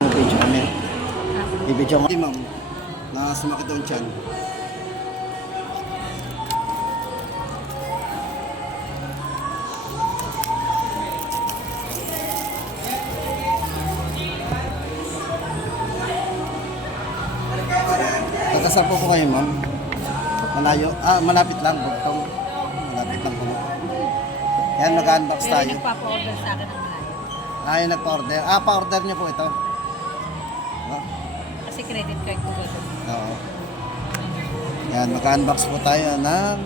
Video kami. I-video ko. Ma'am, na sumakit doon tiyan. Tatasal po kayo, ma'am. Malayo. Malapit lang. Bugtong. Malapit lang po. Yan, mag-unbox Pero tayo. nagpapa-order sa akin ng malayo. Yung nagpa-order. Pa-order niyo po ito. Kasi credit card ko ba ito? Oo. Yan, mag-unbox po tayo ng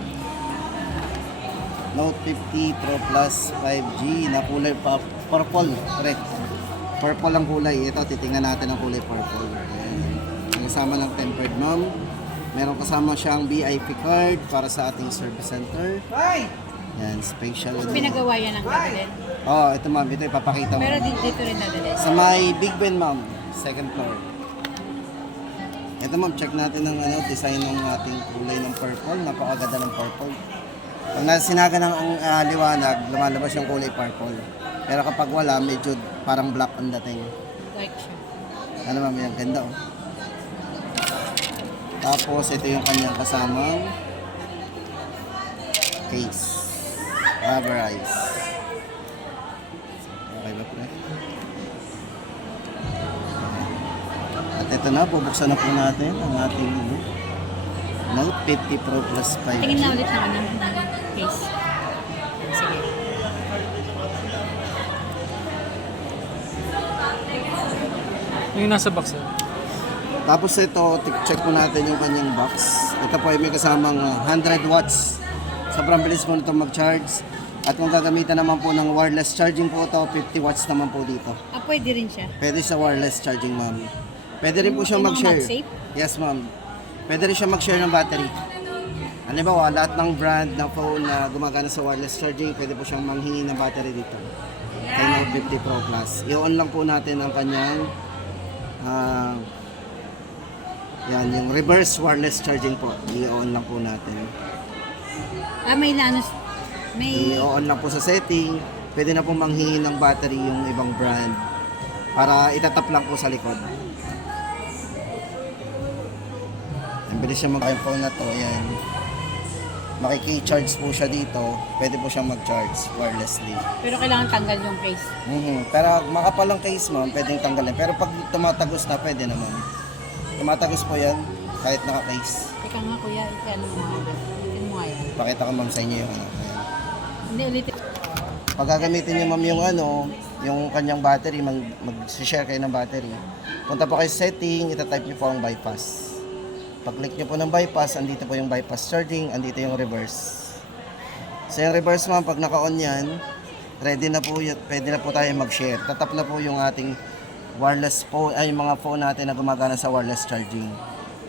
Note 50 Pro Plus 5G na kulay purple. Correct. Purple ang kulay. Ito, titingnan natin ang kulay purple. Ayan. Kasama ng tempered, ma'am. Meron kasama siyang VIP card para sa ating service center. Yan, special. Pinagawa yan ng gabi. Oo, ito ma'am. Ito ipapakita mo. Pero dito rin nadali. Sa may Big Ben, ma'am. Second floor. Ito ma'am, check natin ang design ng ating kulay ng purple. Napakaganda ng purple. Pag sinaga ng liwanag, lumalabas yung kulay purple. Pero kapag wala, medyo parang black ang dating. Like siya. Ano ma'am, yan ganda oh. Tapos ito yung kanyang kasamang case. Rubberized. Okay ba po? At ito na, bubuksan na po natin ang ating Note 50 Pro Plus 5G. Tingin na ulit naman ng case. Sige. Yung nasa box eh. Tapos ito, check po natin yung kanyang box. Ito po ay may kasamang 100 watts. Sobrang bilis po nito mag-charge. At kung gagamitan naman po ng wireless charging po ito, 50 watts naman po dito. Pwede rin siya. Pwede sa wireless charging, ma'am. Pwede rin po siya Yung mga mag-share. MagSafe? Yes, ma'am. Pwede rin siya mag-share ng battery. Halimbawa, lahat ng brand ng phone na gumagana sa wireless charging, pwede po siyang manghingi ng battery dito. Kay Note 50 Pro Plus. I-on lang po natin ang kanyang yan, yung reverse wireless charging po. I-on lang po natin. May nanos. May... I-on lang po sa setting. Pwede na po manghingi ng battery yung ibang brand para itatap lang po sa likod. Ang bilis siya mag-iPhone na to. Ayan. Makiki-charge po siya dito. Pwede po siyang mag-charge wirelessly. Pero kailangan tanggal yung case. Pero makapal ang case, ma'am, pwedeng tanggalin. Pero pag tumatagos na, pwede naman. Tumatagos po yan kahit naka-case. Teka nga kuya, ano mo nga. Itin mo nga yan. Pakita ko, ma'am, sa inyo yung ano. Ayan. Hindi ulit. Pag gagamitin niyo, ma'am, yung kanyang battery, mag-share kayo ng battery. Punta po kayo sa setting, itatype niyo po ang bypass. Pag-click niyo po ng bypass, andito po yung bypass charging, andito yung reverse. So yung reverse, ma'am, pag naka-on yan, ready na po yun, pwede na po tayo mag-share. Tatap na po yung ating wireless phone, ay yung mga phone natin na gumagana sa wireless charging.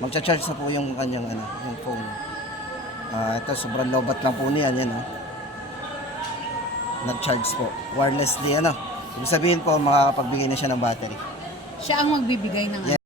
Magcha-charge na po yung kanyang yung phone. Ito, sobrang lobat lang po niyan, yan nag-charge po. Wirelessly, ibig sabihin po, makakapagbigay na siya ng battery. Siya ang magbibigay ng